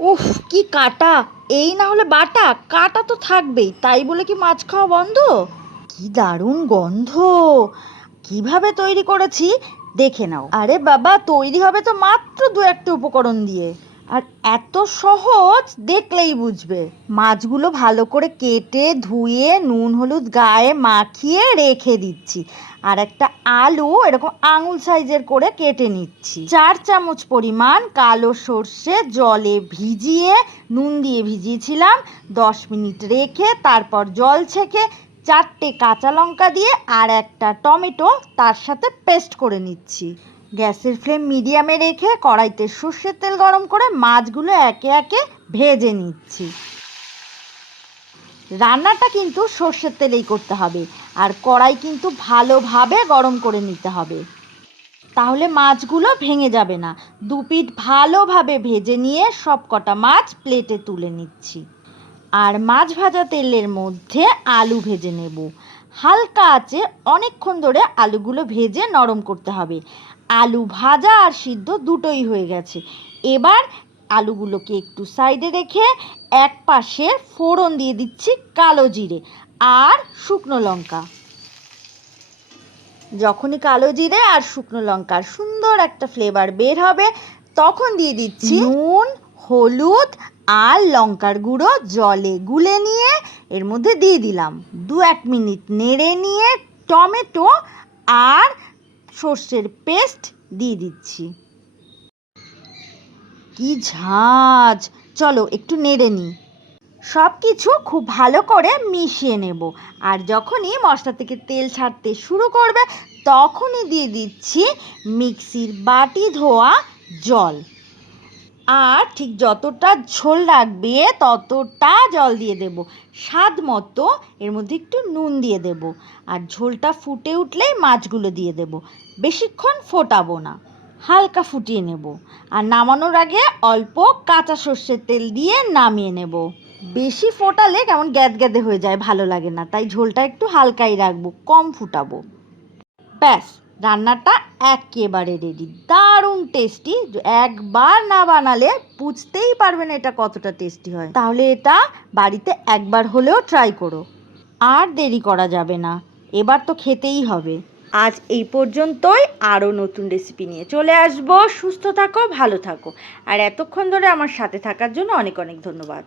উফ, কি কাটা? এই না হলে বাটা? কাটা তো থাকবেই, তাই বলে কি মাছ খাওয়া বন্ধ? কি দারুণ গন্ধ! কীভাবে তৈরি করেছি? দেখে নাও। আরে বাবা, তৈরি হবে তো মাত্র দু একটা উপকরণ দিয়ে। আর এত সহজ দেখলেই বুঝবে। মাছগুলো ভালো করে কেটে, ধুয়ে, নুন, হলুদ, গায়ে মাখিয়ে রেখে দিচ্ছি। আর একটা আলু এরকম আঙুল সাইজের করে কেটে নিচ্ছি। চার চামচ পরিমাণ কালো সর্ষে জলে ভিজিয়ে, নুন দিয়ে ভিজিয়েছিলাম। দশ মিনিট রেখে তারপর জল ছেঁকে চারটে কাঁচা লঙ্কা দিয়ে আর একটা টমেটো তার সাথে পেস্ট করে নিচ্ছি। গ্যাসের ফ্লেম মিডিয়ামে রেখে কড়াইতে সর্ষের তেল গরম করে মাছগুলো একে একে ভেজে নিচ্ছি। রান্নাটা কিন্তু সর্ষের তেলেই করতে হবে আর কড়াই কিন্তু ভালোভাবে গরম করে নিতে হবে। তাহলে মাছগুলো ভেঙে যাবে না। দু পিঠ ভালোভাবে ভেজে নিয়ে সব কটা মাছ প্লেটে তুলে নিচ্ছি। আর মাছ ভাজা তেলের মধ্যে আলু ভেজে নেব। হালকা আছে অনেকক্ষণ ধরে আলুগুলো ভেজে নরম করতে হবে। আলু ভাজা আর সিদ্ধ দুটোই হয়ে গেছে। এবার আলুগুলোকে একটু সাইডে রেখে এক পাশে ফোড়ন দিয়ে দিচ্ছি কালো জিরে আর শুকনো লঙ্কা। যখনই কালো জিরে আর শুকনো লঙ্কার সুন্দর একটা ফ্লেভার বের হবে তখন দিয়ে দিচ্ছি নুন হলুদ আর লঙ্কার গুঁড়ো জলে গুলে নিয়ে এর মধ্যে দিয়ে দিলাম। দু এক মিনিট নেড়ে নিয়ে টমেটো আর সর্ষের পেস্ট দিয়ে দিচ্ছি। কি ঝাঁজ! চলো একটু নেড়ে নিই। সব কিছু খুব ভালো করে মিশিয়ে নেব আর যখনই মশলা থেকে তেল ছাড়তে শুরু করবে, তখনই দিয়ে দিচ্ছি মিক্সির বাটি ধোয়া জল। আর ঠিক যতটা ঝোল রাখবে, ততটা জল দিয়ে দেব। স্বাদ মতো এর মধ্যে একটু নুন দিয়ে দেব আর ঝোলটা ফুটে উঠলেই মাছগুলো দিয়ে দেব। বেশিক্ষণ ফোটাবো না, হালকা ফুটিয়ে নেব আর নামানোর আগে অল্প কাঁচা সর্ষের তেল দিয়ে নামিয়ে নেব। বেশি ফোটালে কেমন গ্যাদগ্যাদে হয়ে যায় ভালো লাগে না, তাই ঝোলটা একটু হালকাই রাখব, কম ফুটাবো। ব্যাস। রান্নাটা একেবারে রেডি দারুণ টেস্টি একবার না বানালে বুঝতেই পারবে না এটা কতটা টেস্টি হয়। তাহলে এটা বাড়িতে একবার হলেও ট্রাই করো। আর দেরি করা যাবে না। এবার তো খেতেই হবে। আজ এই পর্যন্তই আরও নতুন রেসিপি নিয়ে চলে আসব। সুস্থ থাকো, ভালো থাকো। আর এতক্ষণ ধরে আমার সাথে থাকার জন্য অনেক অনেক ধন্যবাদ।